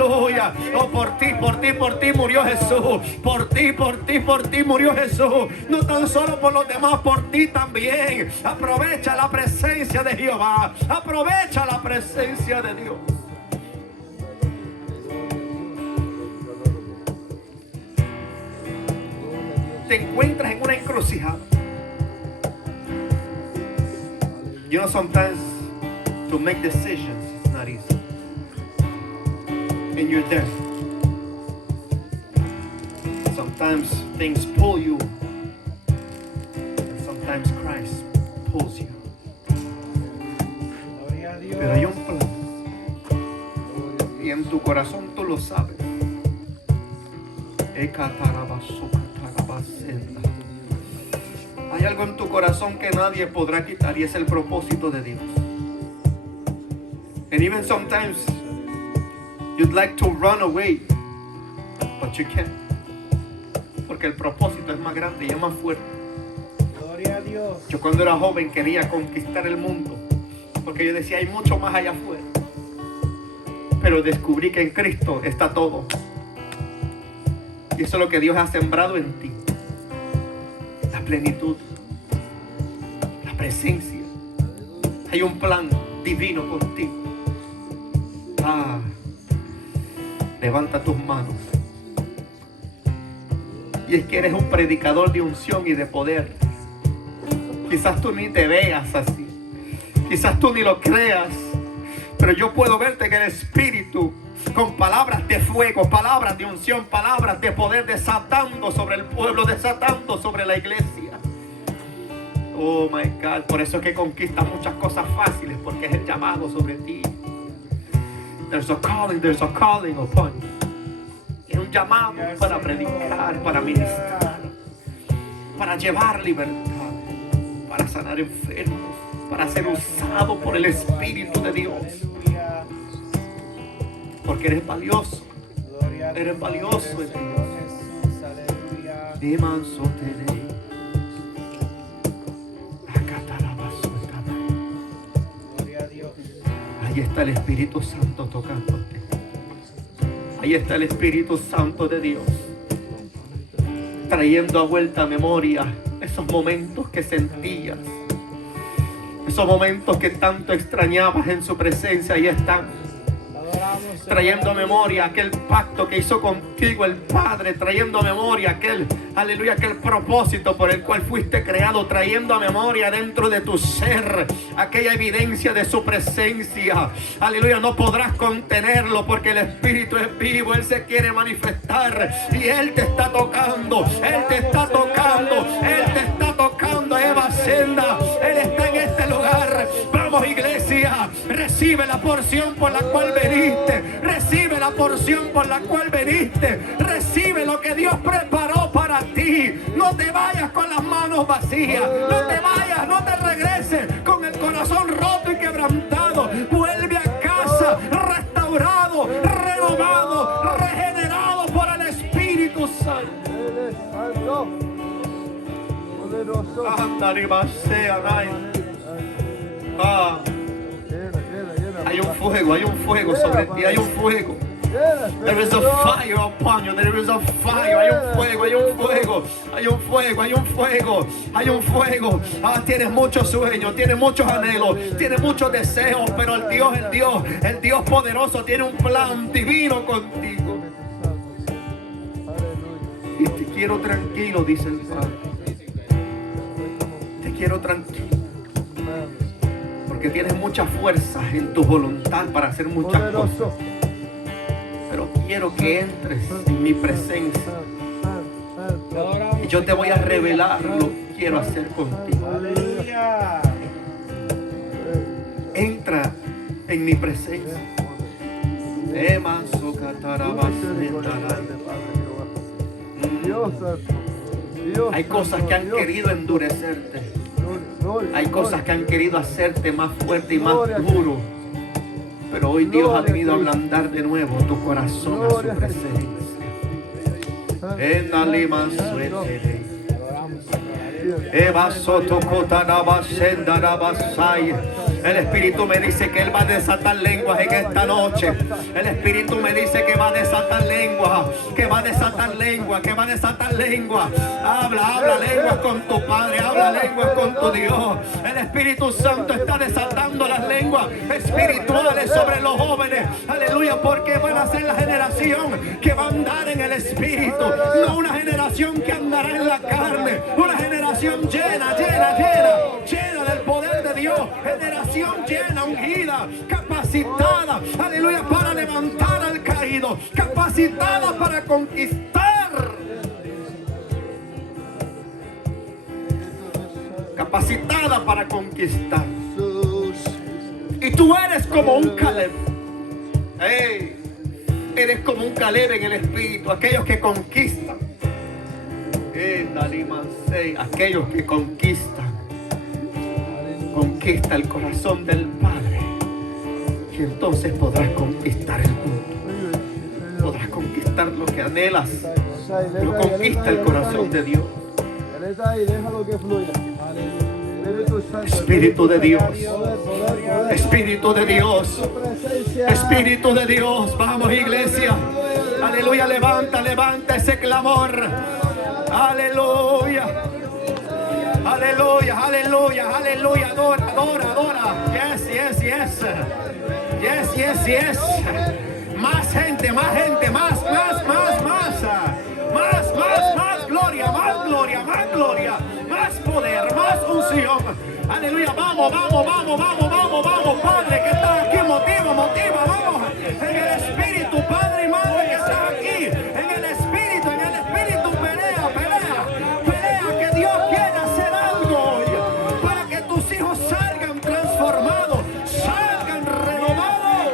Aleluya. Oh, por ti murió Jesús. Por ti murió Jesús. No tan solo por los demás, por ti también. Aprovecha la presencia de Jehová. Aprovecha la presencia de Dios. Te encuentras en una encrucijada. You know, sometimes to make decisions is not easy. And you're there. Sometimes things pull you, and sometimes Christ pulls you. Pero hay un plan. Y en tu corazón tú lo sabes. Hay algo en tu corazón que nadie podrá quitar y es el propósito de Dios. And even sometimes you'd like to run away, but you can't. Porque el propósito es más grande y es más fuerte. Gloria a Dios. Yo cuando era joven quería conquistar el mundo, porque yo decía hay mucho más allá afuera. Pero descubrí que en Cristo está todo. Y eso es lo que Dios ha sembrado en ti. La plenitud, la presencia. Hay un plan divino contigo. Levanta tus manos. Y es que eres un predicador de unción y de poder. Quizás tú ni te veas así. Quizás tú ni lo creas. Pero yo puedo verte en el Espíritu, con palabras de fuego, palabras de unción, palabras de poder, desatando sobre el pueblo, desatando sobre la iglesia. Oh my God, por eso es que conquistas muchas cosas fáciles, porque es el llamado sobre ti. There's a calling upon you. Es un llamado para predicar, para ministrar, para llevar libertad, para sanar enfermos, para ser usado por el Espíritu de Dios. Porque eres valioso. Eres valioso en Dios. Ahí está el Espíritu Santo tocándote. Ahí está el Espíritu Santo de Dios, trayendo a vuelta a memoria esos momentos que sentías, esos momentos que tanto extrañabas en su presencia. Ahí están, trayendo a memoria aquel pacto que hizo contigo el Padre, trayendo a memoria aquel, aleluya, aquel propósito por el cual fuiste creado, trayendo a memoria dentro de tu ser aquella evidencia de su presencia. Aleluya, no podrás contenerlo porque el Espíritu es vivo, Él se quiere manifestar y Él te está tocando, Él te está tocando, Él te está tocando. Eva Senda, Él está en este lugar. Vamos, iglesia, recibe la porción por la cual veniste, recibe la porción por la cual veniste, recibe lo que Dios preparó para ti. No te vayas con las manos vacías, no te vayas, no te regreses con el corazón roto y quebrantado. Vuelve a casa restaurado, renovado, regenerado por el Espíritu Santo. Hay un fuego sobre ti, hay un fuego. There is a fire upon you, there is a fire. Hay un fuego, hay un fuego, hay un fuego, hay un fuego, hay un fuego. Tienes muchos sueños, tienes muchos anhelos, tienes muchos deseos, pero el Dios poderoso tiene un plan divino contigo. Y te quiero tranquilo, dice el Padre. Te quiero tranquilo. Porque tienes mucha fuerza en tu voluntad para hacer muchas cosas. Pero quiero que entres en mi presencia. Y yo te voy a revelar lo que quiero hacer contigo. Entra en mi presencia. Hay cosas que han querido endurecerte. Hay cosas que han querido hacerte más fuerte y más duro. Pero hoy Dios ha venido a ablandar de nuevo tu corazón a su presencia. El Espíritu me dice que Él va a desatar lenguas en esta noche. El Espíritu me dice que va a desatar lenguas, que va a desatar lenguas, que va a desatar lenguas. Habla lenguas con tu Padre, habla lenguas con tu Dios. El Espíritu Santo está desatando las lenguas espirituales sobre los jóvenes. Aleluya, porque van a ser la generación que va a andar en el Espíritu, no una generación que andará en la carne, una generación llena del poder de Dios, generación llena, ungida, capacitada, aleluya, para levantar al caído, capacitada para conquistar, capacitada para conquistar. Y tú eres como un Caleb. Eres como un Caleb en el Espíritu, aquellos que conquistan. Aquellos que conquistan. Conquista el corazón del Padre. Y entonces podrás conquistar el mundo. Podrás conquistar lo que anhelas. Lo conquista el corazón de Dios. Espíritu de Dios, Espíritu de Dios, Espíritu de Dios. Vamos, iglesia, aleluya, levanta ese clamor, aleluya, aleluya, aleluya, aleluya, adora, yes, más gente, más gloria, más poder, más unción, aleluya, vamos, Padre que está aquí, motiva, vamos, en el Espíritu, Padre y Madre que está aquí, en el Espíritu, pelea, que Dios quiere hacer algo hoy, para que tus hijos salgan transformados, salgan renovados.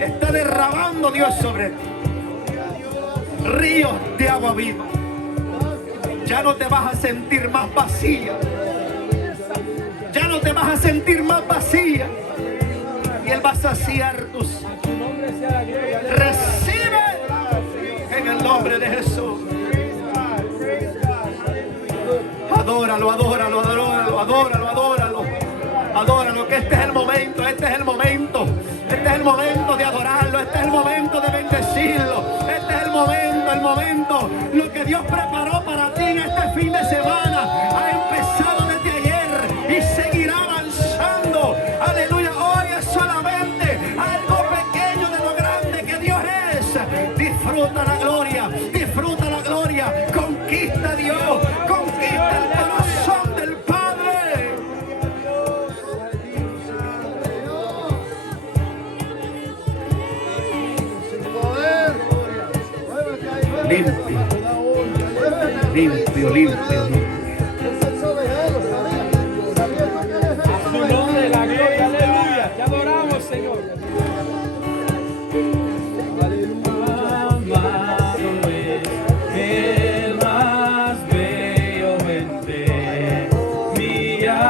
Está derramando Dios sobre ti ríos de agua viva. Ya no te vas a sentir más vacía. Ya no te vas a sentir más vacía. Y Él va a saciar tus. Recibe en el nombre de Jesús. Adóralo, que este es el momento, de adorarlo, este es el momento de bendecirlo, este es el momento, lo que Dios preparó para ti en este fin de semana ha empezado desde ayer y seguirá avanzando, aleluya. Hoy es solamente algo pequeño de lo grande que Dios es. Disfruta la gloria, conquista a Dios, conquista el corazón del Padre. Limpio. A su nombre la gloria, aleluya. Te adoramos, Señor. Amado es el más bello entre millares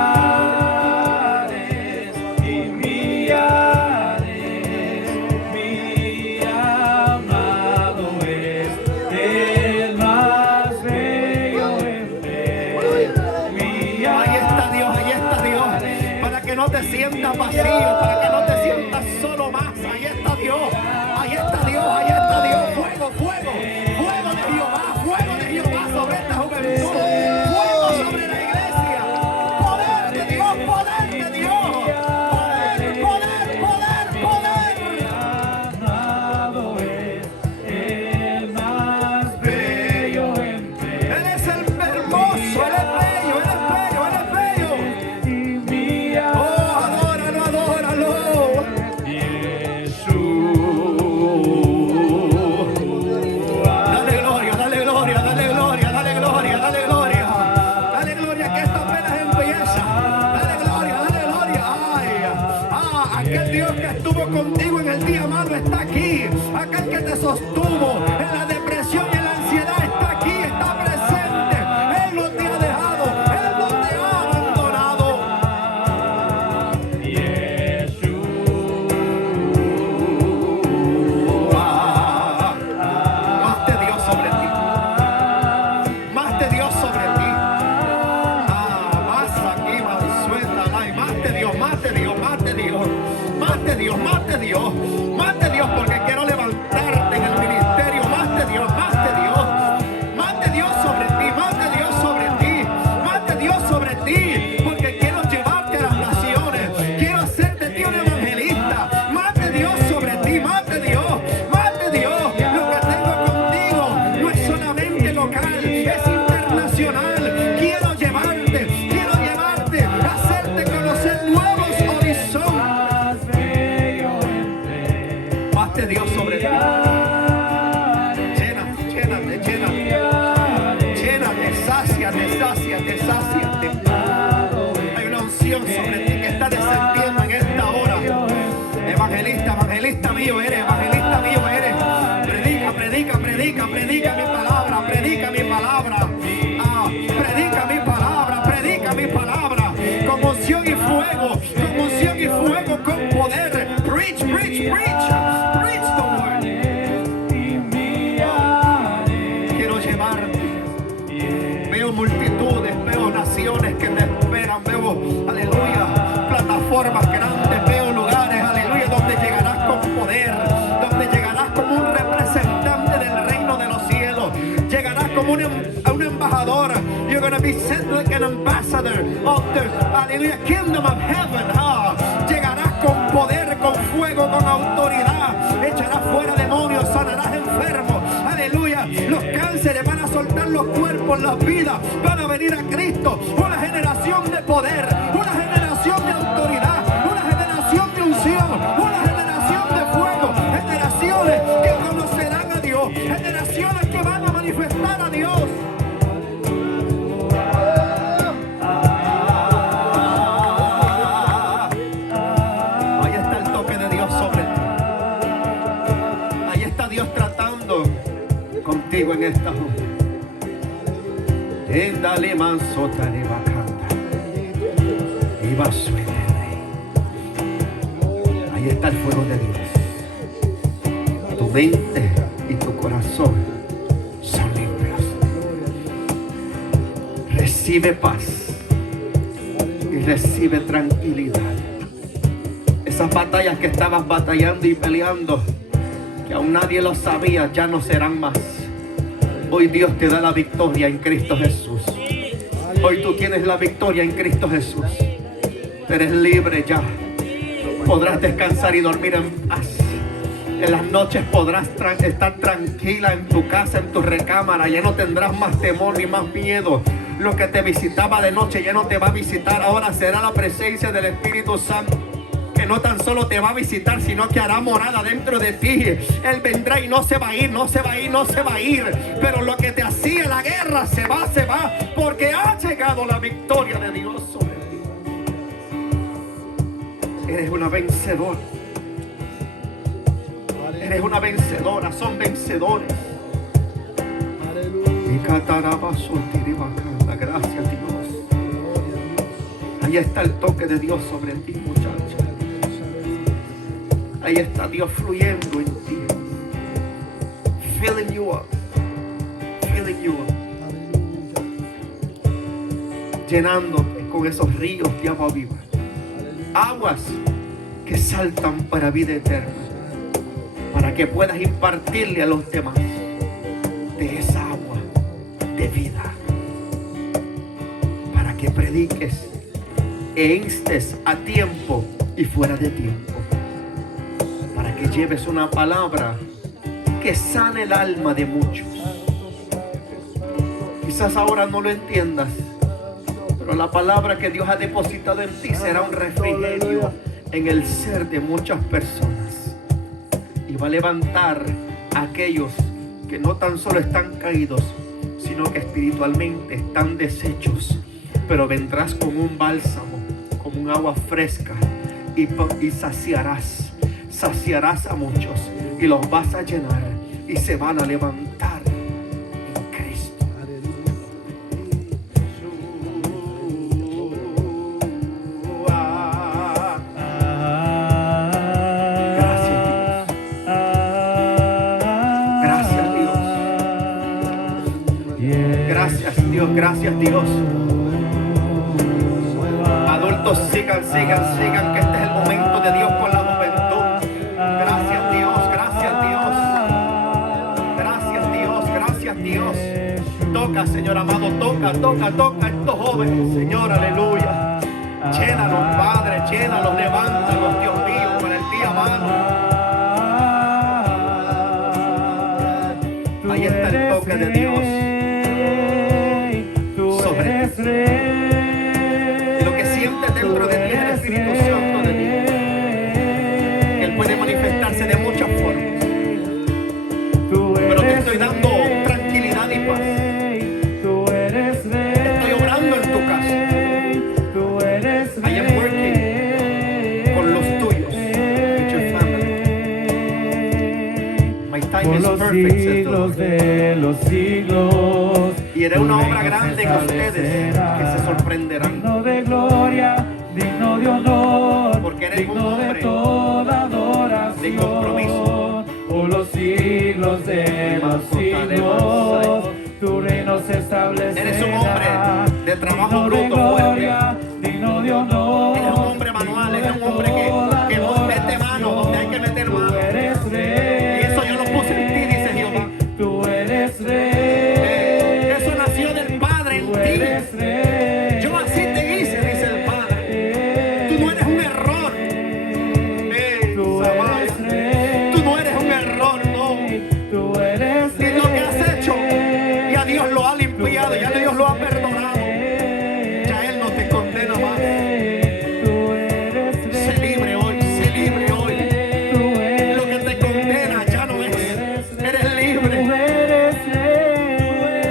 y millares. Mi amado es el más bello entre millares. Ahí está Dios, para que no te sientas vacío, para que no te sientas solo más. Ahí está Dios, fuego de Jehová sobre esta juventud, fuego sobre la iglesia, poder de Dios, poder. Amado es el más bello entre Él es el hermoso, Él es bello. y mía. Oh, adóralo. Dale gloria, que esto apenas empieza. Dale gloria. Aquel Dios que estuvo contigo en el día malo está aquí. Aquel que te sostuvo en la depresión y en la ansiedad está aquí, está presente. Él no te ha dejado, Él no te ha abandonado. Más de Dios sobre ti. más de Dios, más de Dios, más de Dios, porque quiero levantarte en el ministerio, más de Dios, más de Dios, más de Dios sobre ti, más de Dios sobre ti, más de Dios sobre ti, porque quiero llevarte a las naciones, quiero hacer de ti un evangelista, más de Dios sobre ti, más de Dios, más de Dios. Lo que tengo contigo no es solamente local, es internacional. Quiero llevarte a hacerte conocer nuevos horizontes. Más de Dios sobre ti. Sáciate. Hay una unción sobre ti que está descendiendo en esta hora. Evangelista mío eres. Predica mi palabra. Predica mi palabra. Con unción y fuego, con poder. Preach the word. Quiero llevarte. Veo multitudes, veo naciones que te esperan, veo, aleluya, plataformas grandes, veo lugares, aleluya, donde llegarás con poder, donde llegarás como un representante del reino de los cielos, llegarás como un embajador. You're going to be sent like an ambassador of the, aleluya, kingdom of heaven. Llegarás con poder, con fuego, con autoridad, echarás fuera demonios, sanarás enfermos, aleluya. Los cánceres van a soltar los cuerpos, las vidas van a venir a Cristo. Una generación de poder, una generación de autoridad, una generación de unción, una generación de fuego, generaciones que conocerán a Dios, generaciones que van a manifestar a Dios. Ahí está el toque de Dios sobre ti. Ahí está Dios tratando contigo en esta hora. Endale manso tare bacanta. Y va suele. Ahí está el fuego de Dios. Tu mente y tu corazón son limpios. Recibe paz y recibe tranquilidad. Esas batallas que estabas batallando y peleando, que aún nadie lo sabía, ya no serán más. Hoy Dios te da la victoria en Cristo Jesús. Hoy tú tienes la victoria en Cristo Jesús. Eres libre ya. Podrás descansar y dormir en paz. En las noches podrás estar tranquila en tu casa, en tu recámara. Ya no tendrás más temor ni más miedo. Lo que te visitaba de noche ya no te va a visitar. Ahora será la presencia del Espíritu Santo, que no tan solo te va a visitar, sino que hará morada dentro de ti. Él vendrá y no se va a ir. Pero lo que te hacía la guerra se va, porque ha llegado la victoria de Dios sobre ti. Eres una vencedora. Eres una vencedora, son vencedores. Gracias, Dios. Ahí está el toque de Dios sobre ti, muchacha. Ahí está Dios fluyendo en ti, filling you up, llenándote con esos ríos de agua viva, aguas que saltan para vida eterna, para que puedas impartirle a los demás de esa agua de vida, para que prediques e instes a tiempo y fuera de tiempo, para que lleves una palabra que sane el alma de muchos. Quizás ahora no lo entiendas, pero la palabra que Dios ha depositado en ti será un refrigerio en el ser de muchas personas, y va a levantar a aquellos que no tan solo están caídos, sino que espiritualmente están deshechos, pero vendrás con un bálsamo, con un agua fresca, y saciarás a muchos, y los vas a llenar, y se van a levantar en Cristo. Gracias Dios. Gracias Dios. Adultos, sigan, que este es el momento de Dios con la juventud. toca a estos jóvenes, Señor, aleluya. Llénalos, Padre, llénalos, levántalos, Dios mío, para el día malo. Ahí está el toque de Dios sobre ti. Lo que sientes dentro de ti es el Espíritu Santo de Dios. Él puede manifestarse de muchas formas, pero te estoy dando tranquilidad y paz. Estoy obrando en tu casa. I am working con los tuyos, with your family. My time is perfect, says the Lord. De los siglos, Y haré una obra grande en ustedes que se sorprenderán. digno de gloria, digno de honor, Porque eres un digno de hombre toda adoración, de compromiso. Por los siglos de los siglos, tu reino se establecerá. Eres un hombre de trabajo digno de bruto, gloria, digno de honor. Eres un hombre manual, eres un hombre que mete mano donde hay que meter mano. Tú eres rey. Y eso yo lo puse en ti, dice Jehová. Tú eres rey. Eso nació del Padre en Tú ti. eres rey. Yo así te hice, dice el Padre. Tú no eres un error. Tú Samaya. eres rey. Tú no eres un error, no. Tú eres Ni lo que has hecho. Ya Dios lo ha limpiado, ya Dios lo ha perdonado. Ya Él no te condena más. Sé libre hoy, sé libre hoy. Lo que te condena ya no es. Eres libre.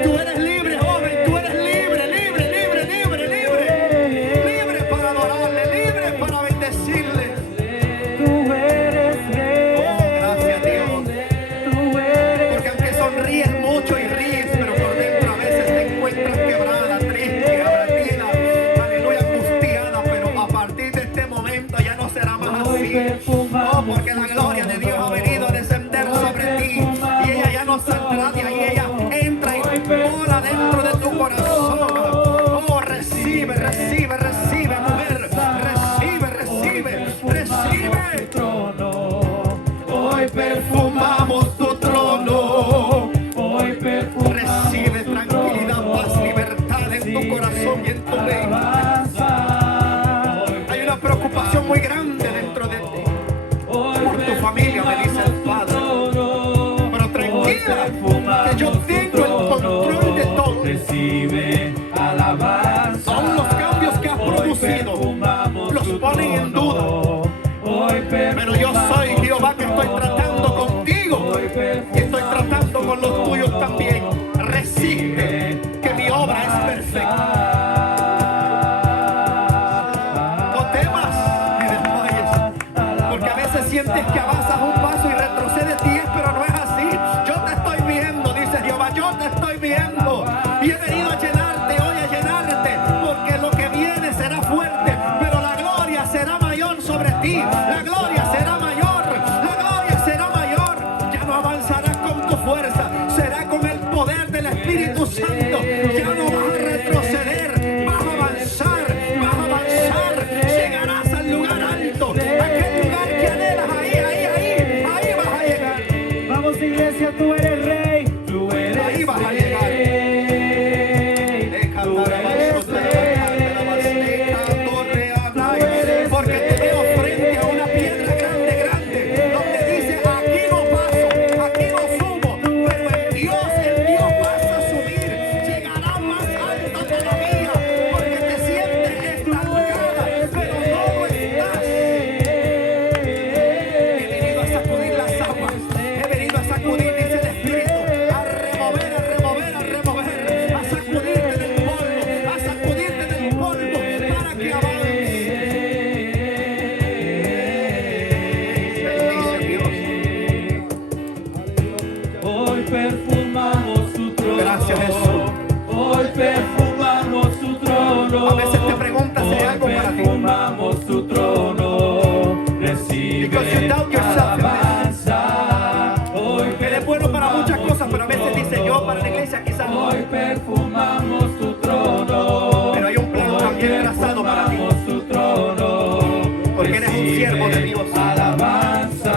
Tú eres libre, joven. Tú eres libre, libre, libre, libre, libre. Libre para adorarle, libre para bendecirle. Oh, gracias Dios. Porque aunque sonríes mucho y ríes, pero por dentro a veces te encuentras quebrada, triste, abatida, aleluya, angustiada. Pero a partir de este momento ya no será más así. Oh, porque la gloria de Dios ha venido a descender sobre ti. Y ella ya no saldrá de ahí, ella entra y mora dentro de tu corazón. Oh, recibe, recibe, recibe, mujer. Recibe, recibe, recibe. Hoy Perfumamos tu trono. hoy Recibe tranquilidad, paz, libertad en tu corazón y en tu mente. Hay una preocupación muy grande dentro de ti por tu familia, me dice el Padre. Pero tranquila, que yo tengo el control de todo. Recibe alabanza. Aún los cambios que has producido los ponen en duda. Pero yo soy Jehová que estoy tratando contigo y estoy tratando con los tuyos también. Resiste, que mi obra es perfecta. No temas ni desmayes, porque a veces sientes que avanzas un paso y retrocedes 10, pero no es así. Yo te estoy viendo, dice Jehová, yo te estoy viendo. Y he venido a llenarte hoy, a llenarte, porque lo que viene será fuerte, pero la gloria será mayor sobre ti. La gloria será mayor, la gloria será mayor. Ya no avanzarás con tu fuerza, será con el poder del Espíritu Santo. Ya no vas a retroceder, vas a avanzar, vas a avanzar. Llegarás al lugar alto, aquel lugar que anhelas. Ahí vas a llegar. Vamos, iglesia, tú eres rey. Tú eres Ahí vas a llegar. Porque te veo frente a una piedra grande, grande, donde dice: aquí no paso, aquí no subo, pero el Dios vas a subir, llegará más alto todavía, porque te sientes estancada, pero no lo estás. He venido a sacudir las aguas, he venido a sacudir, dice el Espíritu, a remover, a remover, a remover, a sacudirte del polvo, para que avances. Bendice Dios. Hoy perfumamos su trono. Gracias, Jesús. Hoy perfumamos su trono. A veces te preguntas si hay algo para ti. Perfumamos su trono. Recibe Because you doubt yourself in this. alabanza. Hoy Eres bueno para muchas cosas, pero a veces dice: yo para la iglesia quizás no. Hoy perfumamos tu trono. Pero hay un plan también trazado para ti. Perfumamos tu trono. Porque eres un siervo de Dios. Alabanza.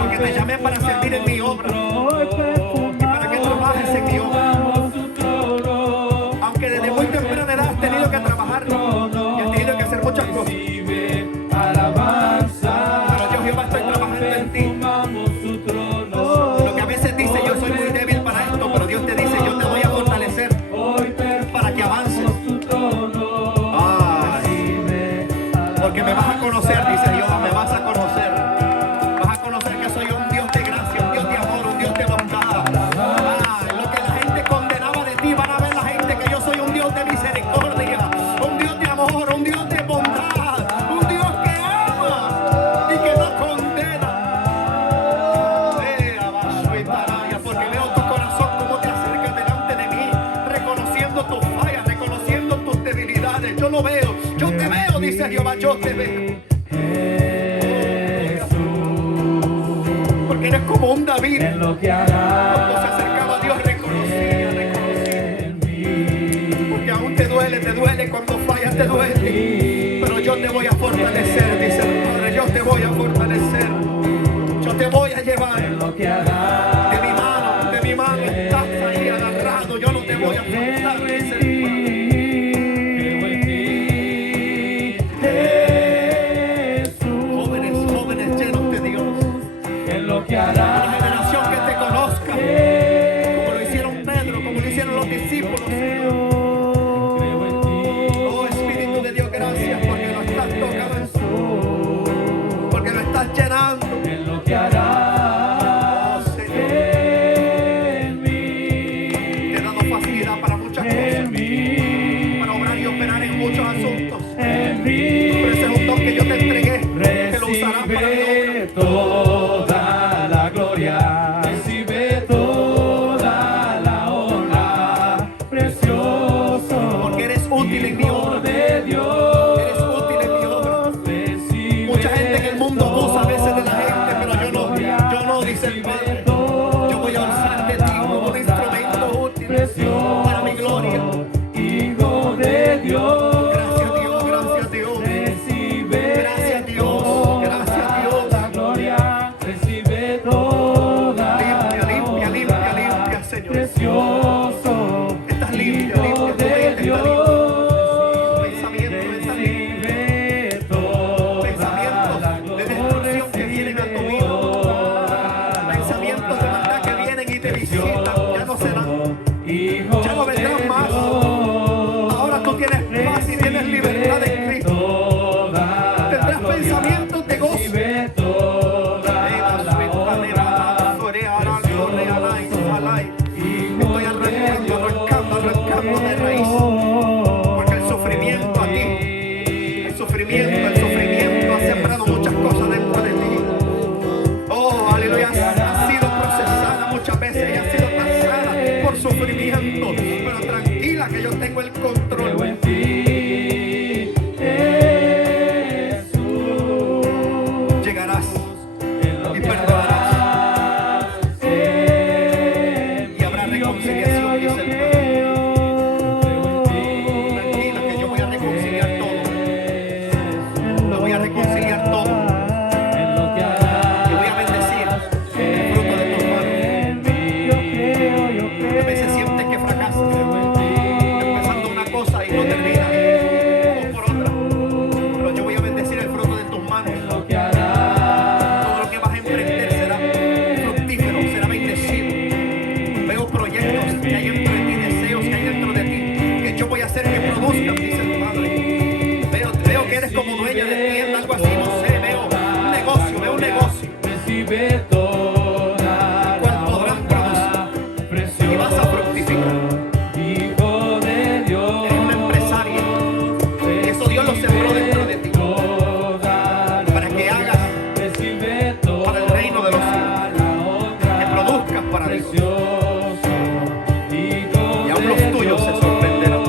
Porque te llamé para servir en mi obra. Y para que trabajes en mi obra. Perfumamos tu trono. Aunque no veo. Yo te veo, dice Jehová, yo te veo. Porque eres como un David. En lo que harás. Cuando se acercaba a Dios reconocía. Porque aún te duele, cuando fallas te duele. Pero yo te voy a fortalecer, dice el Padre, yo te voy a fortalecer. Yo te voy a llevar. En lo que harás. De mi mano estás ahí agarrado. Yo no te voy a soltar, dice el Padre. Jóvenes llenos de Dios. En lo que Una harás. generación que te conozca. Como lo hicieron Pedro, como lo hicieron los discípulos, Señor. Oh Espíritu de Dios, gracias porque lo estás tocando. Porque lo estás llenando. En lo que harás. Oh Señor. En mí. Te he dado facilidad para muchas En cosas. mí. Para obrar y operar en muchos asuntos. En mí. Pero ese es un don que yo te entregué. Que lo usarás para mi obra. Recibe toda la gloria, recibe toda la honra, precioso. Porque eres útil en mi Hijo obra. de Dios. Eres útil en mi obra. Recibe Mucha gente en el mundo abusa a veces de la gente, pero yo no, dice el Padre. Yo voy a usar de ti como un instrumento útil para mi gloria. Hijo de Dios. Gracias Dios, gracias Dios. Recibe Gracias Dios, gracias Dios. la gloria, recibe toda Limpia, Señor. precioso. Estás limpia, Hijo limpia, tu de mente está Dios. Pensamiento está limpio. Recibe toda Pensamientos la de gloria, destrucción que vienen a tu vida. Pensamientos de maldad que vienen y te visitan. Ya no serán. Hijo Ya no vendrán de más. Dios. Ahora tú tienes paz y tienes libertad en Cristo. Tendrás pensamientos de gozo. Recibe toda la Estoy arrancando de raíz. Porque el sufrimiento a ti, el sufrimiento ha sembrado muchas cosas dentro de ti. Oh, aleluya, ha sido procesada muchas veces y ha sido pasada por sufrimiento. Pero tranquila que yo tengo el control. en ti, Jesús. Llegarás En lo y que perdonarás. harás en Y habrá mí. reconciliación, Yo dice el creo, Tranquila que yo voy a reconciliar todo. Lo voy a reconciliar todo. en lo que harás Y voy a bendecir el fruto de tus manos. en mí. Yo creo, Que a veces sientes que fracasas. Empezando una cosa y no termina. O por otra. Pero yo voy a bendecir el fruto de tus manos. lo que harás. Todo lo que vas a emprender será fructífero, será bendecido. Veo proyectos que hay dentro de ti, deseos que hay dentro de ti, que yo voy a hacer que produzcan, dice el Padre. Veo que eres como dueña de tienda, algo así, no sé, veo un negocio. Recibe toda cual podrás producir y vas a fructificar. Hijo de Dios. Eres una empresaria y eso Dios lo sembró dentro de ti para que hagas para el reino de los cielos, que produzcas para Dios. Y aún los tuyos se sorprenderán.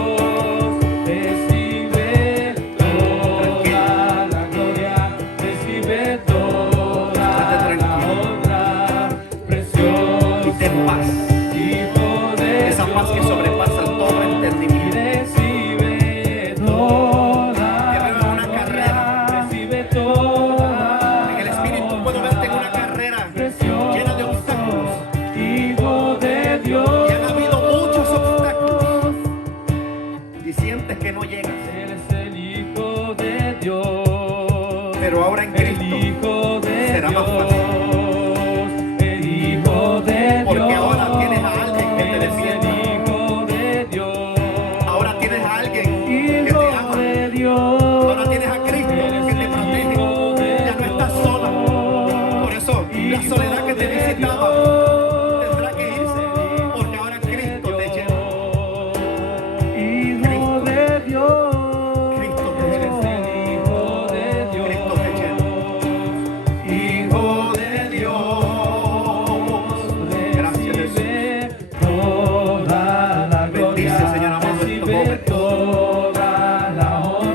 Recibe toda la gloria, recibe toda Estate la tranquilo. honra, precioso. Y ten paz, Hijo de esa paz que Dios. sobrepasa todo entendimiento. Recibe toda Te veo en una carrera. recibe toda En el Espíritu puedo verte en una carrera llena de obstáculos. Hijo de Dios. Y han habido muchos obstáculos. Y sientes que no llegas. Eres el Hijo de Dios. Pero ahora en El Cristo Hijo de será más Dios. fácil. El Hijo de Dios. Porque ahora tienes a alguien que te Eres defiende. el Hijo de Dios. Ahora tienes a alguien que Hijo te ama. de Dios. Ahora tienes a Cristo que te protege. Ya no estás sola. Por eso la soledad que te visitaba tendrá que irse. Porque ahora Cristo te lleva. Hijo de Dios. Cristo te Eres lleva. el Hijo de Dios. Cristo te lleva. Hijo de Dios. Gracias Jesús. Recibe toda la gloria. Bendice, Señor amado, estos Recibe jóvenes. toda la honra.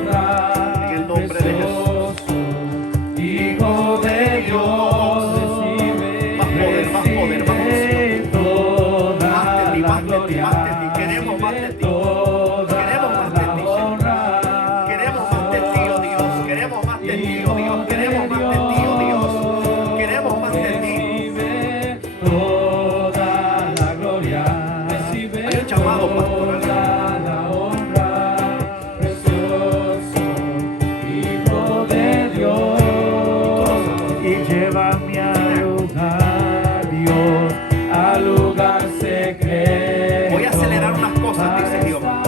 llévame al lugar, Dios, al lugar secreto. Voy a acelerar unas cosas, dice Jehová.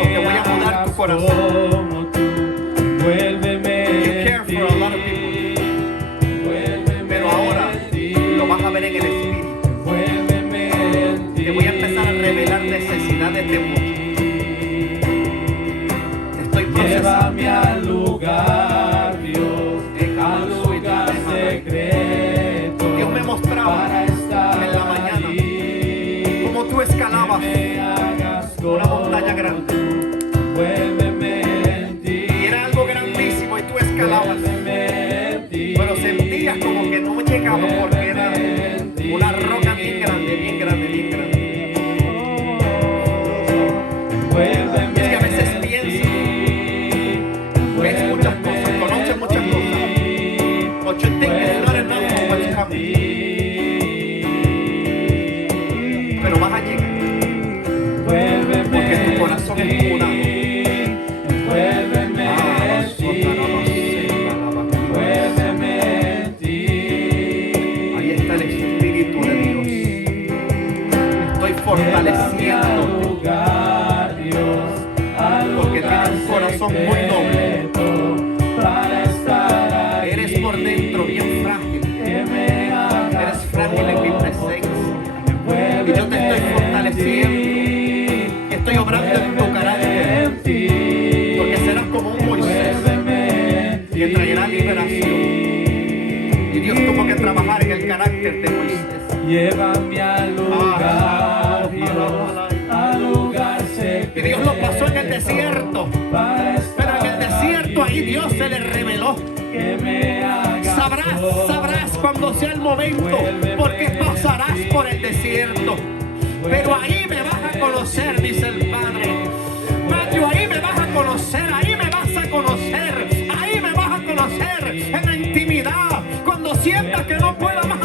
Porque voy a mudar tu corazón. Vuélveme. You care for a lot of people. Pero ahora lo vas a ver en el Espíritu. Te voy a empezar a revelar necesidades de muchos. Estoy procesando. Llévame al lugar, Dios, al lugar secreto. Dios me mostraba en la mañana cómo tú escalabas una montaña grande. Y era algo grandísimo y tú escalabas. Pero sentías como que no llegaba porque era una roca bien grande, bien grande, bien grande. Es que a veces piensas, ves muchas cosas, conoces muchas cosas, but you think it's not enough for what's coming. Pero vas a llegar, porque tu corazón es mudado. Ahí está el Espíritu de Dios. Estoy fortaleciéndote. Porque tienes un corazón muy noble. Eres por dentro bien frágil. Eres frágil en mi presencia. Y yo te estoy fortaleciendo. Y estoy obrando en tu carácter. Porque serás como un Moisés que traerá liberación. Y Dios tuvo que trabajar en el carácter de Moisés. Llévame al lugar, Dios, al lugar secreto. Y Dios lo pasó en el desierto. Pero en el desierto ahí Dios se le reveló. Sabrás cuando sea el momento, porque pasarás por el desierto. Pero ahí me vas a conocer, dice el Padre. Matthew, ahí me vas a conocer, ahí me vas a conocer, ahí me vas a conocer en la intimidad. Cuando sientas que no pueda más,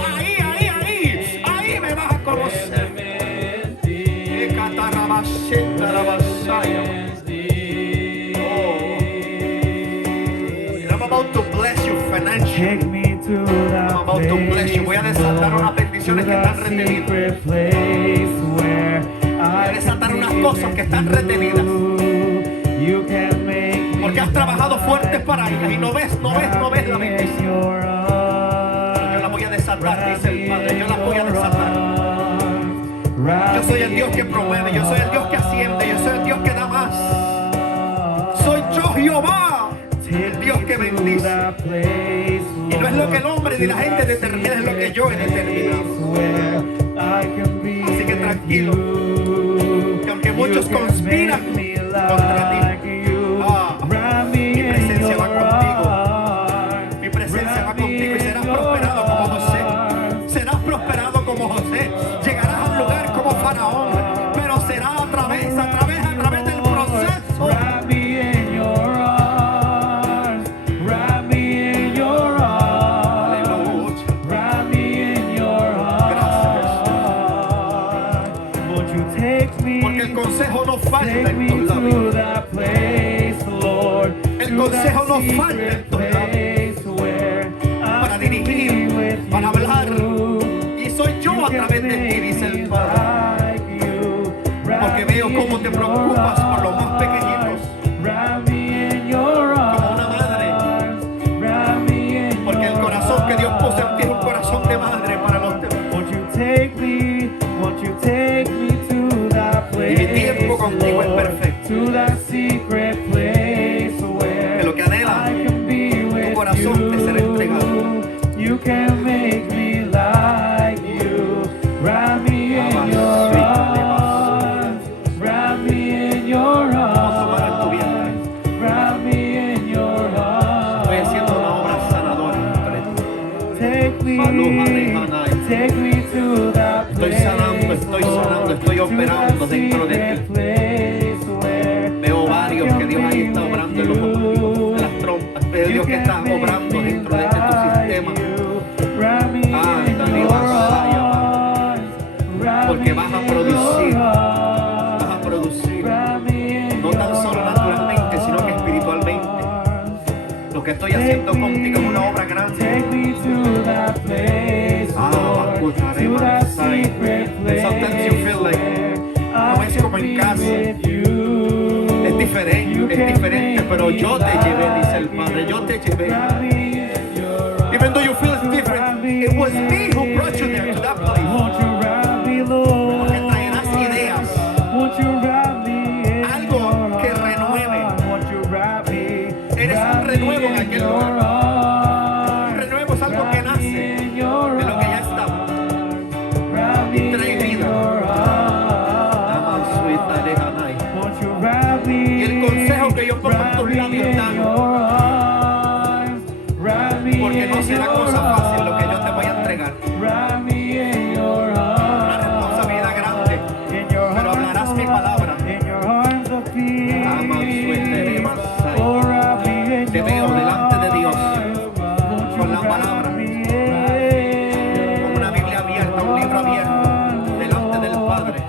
ahí me vas a conocer. I'm about to bless you financially. I'm about to bless you. Voy a desatar unas bendiciones que están retenidas. Voy a desatar unas cosas que están retenidas. Porque has trabajado fuerte para ellas y no ves la bendición. Pero yo la voy a desatar, dice el Padre. Yo la voy a desatar. Yo soy el Dios que promueve, yo soy el Dios que asciende, yo soy el Dios que da más. Soy yo, Jehová, el Dios que bendice. Y no es lo que el hombre ni la gente determina, es lo que yo he determinado. Así que tranquilo, que aunque muchos conspiran contra ti, mi presencia va contigo. Mi presencia va contigo y serás prosperado como José. Serás prosperado como José. Llegarás al lugar como Faraón, pero será a través del proceso. Wrap me in your arms. Wrap me in your arms. Aleluya. Wrap me in your arms. Won't you take me? Porque el consejo no falta Take en me tus to labios. that place, Lord. El To consejo that no falta en tus secret place where I Para can dirigir, be with para hablar. you. Y soy yo a través de ti, dice el Padre. Porque veo cómo te preocupas por los más pequeñitos. Como una madre. Porque el corazón que Dios puso en ti es un corazón de madre para los demás. Y mi tiempo contigo es perfecto. Que lo que anhela tu corazón te será entregado. You can make me like you. Wrap me in your arms. Wrap me in your arms. Wrap me in your arms. Estoy haciendo una obra sanadora entre ti. Take me to that Estoy place. sanando, estoy operando dentro de ti. Veo varios que Dios ahí está obrando en los oídos, en las trompas. Veo Dios que está obrando dentro de tu sistema. Porque vas a producir, no tan solo naturalmente, sino que espiritualmente. Lo que estoy haciendo contigo es una obra grande. Take me to that place, Lord, to that secret place. Sometimes you feel like no es como en casa. Es diferente, pero yo te llevé, dice el Padre, yo te llevé. Even though you feel it's different, it was me who brought you there to that place. Porque traerás ideas, algo que renueve. Eres un renuevo en aquel lugar. Un renuevo es algo que nace de lo que ya estaba y trae vida. Y el consejo que yo pongo en tus labios, porque no será cosa fácil lo que yo te voy a entregar. Una responsabilidad grande, pero hablarás mi palabra. Te veo delante de Dios con la palabra, con una Biblia abierta, un libro abierto, delante del Padre,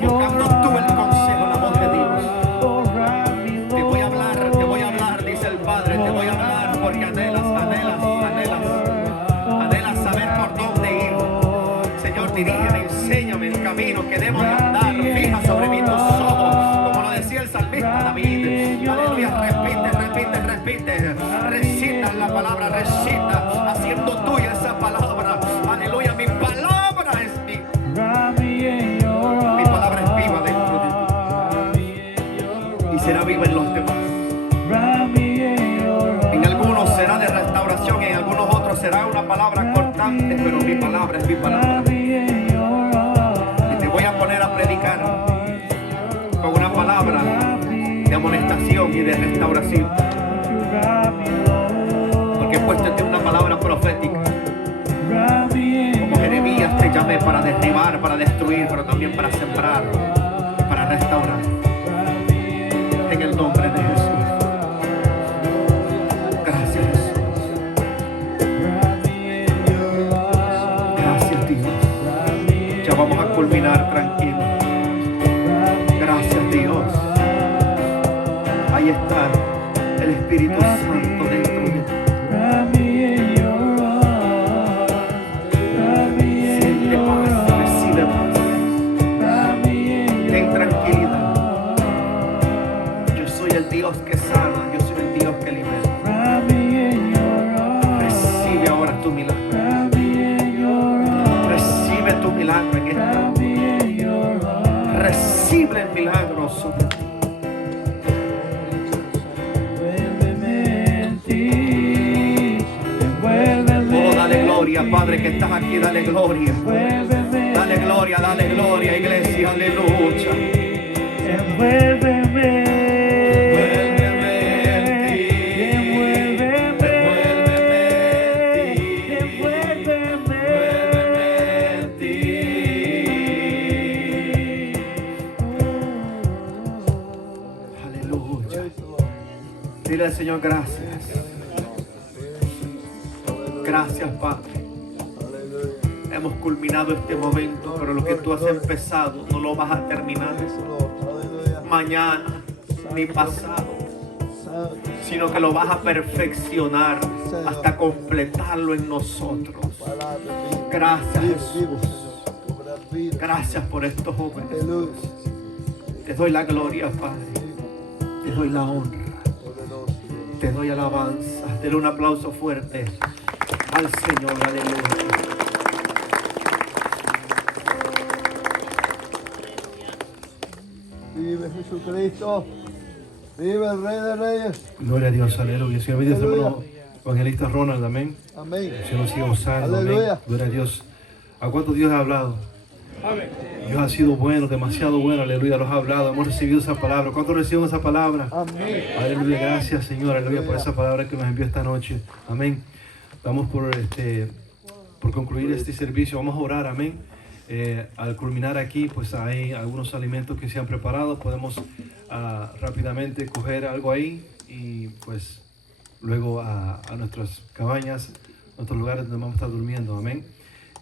buscando tú el consejo, la voz de Dios. Te voy a hablar, dice el Padre, te voy a hablar porque anhelas saber por dónde ir. Señor, dirígeme, enséñame el camino que debo de andar, fija sobre mí tus ojos, como lo decía el salmista David. Aleluya, repite, recita la palabra, recita, haciendo tuya esa palabra. Aleluya, mi palabra es mi palabra es viva dentro de ti y será viva en los demás. En algunos será de restauración, en algunos otros será una palabra cortante, pero mi palabra es mi palabra. Y te voy a poner a predicar con una palabra de amonestación y de restauración, porque he puesto en ti una palabra profética. Como Jeremías te llamé para derribar, para destruir, pero también para sembrar, para restaurar. En el nombre de Jesús. Gracias, Jesús. Gracias, Dios. Ya vamos a culminar tranquilo. Gracias, Dios. Ahí está el Espíritu Santo dentro de ti. Siente paz, recibe paz. Ten tranquilidad. Yo soy el Dios que sana, yo soy el Dios que libera. Recibe ahora tu milagro. Recibe tu milagro en esta hora. Recibe el milagro sobre ti. Padre, que estás aquí, dale gloria. Dale gloria, iglesia, aleluya. Envuélveme en ti. Aleluya. Dile al Señor gracias. Gracias, Padre. Hemos culminado este momento, pero lo que tú has empezado no lo vas a terminar mañana ni pasado, sino que lo vas a perfeccionar hasta completarlo en nosotros. Gracias, Jesús. Gracias por estos jóvenes. Te doy la gloria, Padre. Te doy la honra. Te doy alabanza. Dale un aplauso fuerte al Señor. Aleluya. Vive Jesucristo, vive el Rey de Reyes. Gloria a Dios, aleluya. Señor, bendice al hermano evangelista Ronald, amén. Amén. El Señor siga usando, amén. Aleluya. Gloria a Dios. ¿A cuánto Dios ha hablado? Amén. Dios ha sido bueno, demasiado bueno, aleluya, los ha hablado. Hemos recibido esa palabra. ¿Cuántos reciben esa palabra? Amén. Aleluya, gracias, Señor, aleluya, por esa palabra que nos envió esta noche. Amén. Vamos por concluir este servicio. Vamos a orar, amén. Al culminar aquí, pues hay algunos alimentos que se han preparado. Podemos rápidamente coger algo ahí y pues luego a nuestras cabañas, nuestros lugares donde vamos a estar durmiendo, amén.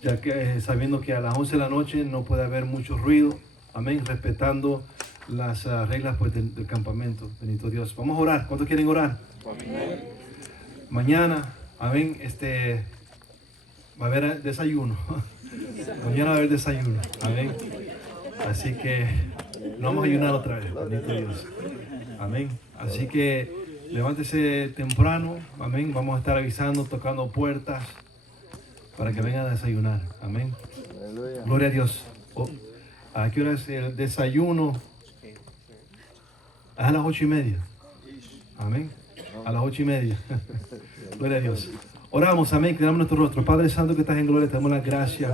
Ya que sabiendo que a las 11 de la noche no puede haber mucho ruido, amén, respetando las reglas pues, del campamento. Bendito Dios. Vamos a orar. ¿Cuántos quieren orar? Mañana, amén, va a haber desayuno. Mañana va a haber desayuno, amén. Así que no vamos a ayunar otra vez, bendito Dios. Amén. Así que levántese temprano, amén. Vamos a estar avisando, tocando puertas para que vengan a desayunar, amén. Aleluya. Gloria a Dios. ¿A qué hora es el desayuno? A las 8:30. Amén. A las 8:30. Gloria a Dios. Oramos, amén. Quedamos nuestro rostro. Padre Santo que estás en gloria, te damos las gracias.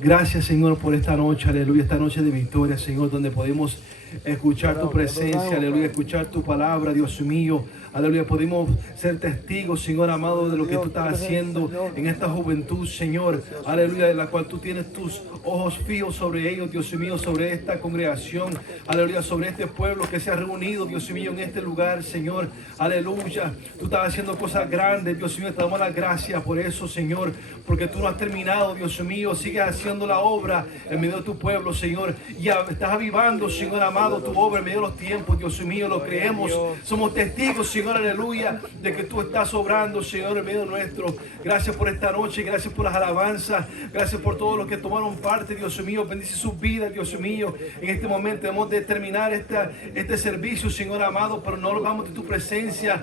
Gracias, Señor, por esta noche, aleluya, esta noche de victoria, Señor, donde podemos escuchar tu presencia, aleluya, escuchar tu palabra, Dios mío, aleluya, podemos ser testigos, Señor amado, de lo que tú estás haciendo en esta juventud, Señor, aleluya, de la cual tú tienes tus ojos fijos sobre ellos, Dios mío, sobre esta congregación, aleluya, sobre este pueblo que se ha reunido, Dios mío, en este lugar, Señor, aleluya, tú estás haciendo cosas grandes, Dios mío, te damos las gracias por eso, Señor, porque tú no has terminado, Dios mío, sigues haciendo la obra en medio de tu pueblo, Señor, y estás avivando, Señor amado, tu obra en medio de los tiempos, Dios mío, lo creemos, somos testigos, Señor, aleluya, de que tú estás obrando, Señor, en medio nuestro. Gracias por esta noche, gracias por las alabanzas, gracias por todos los que tomaron parte, Dios mío, bendice sus vidas, Dios mío, en este momento debemos de terminar este servicio, Señor amado, pero no lo vamos de tu presencia.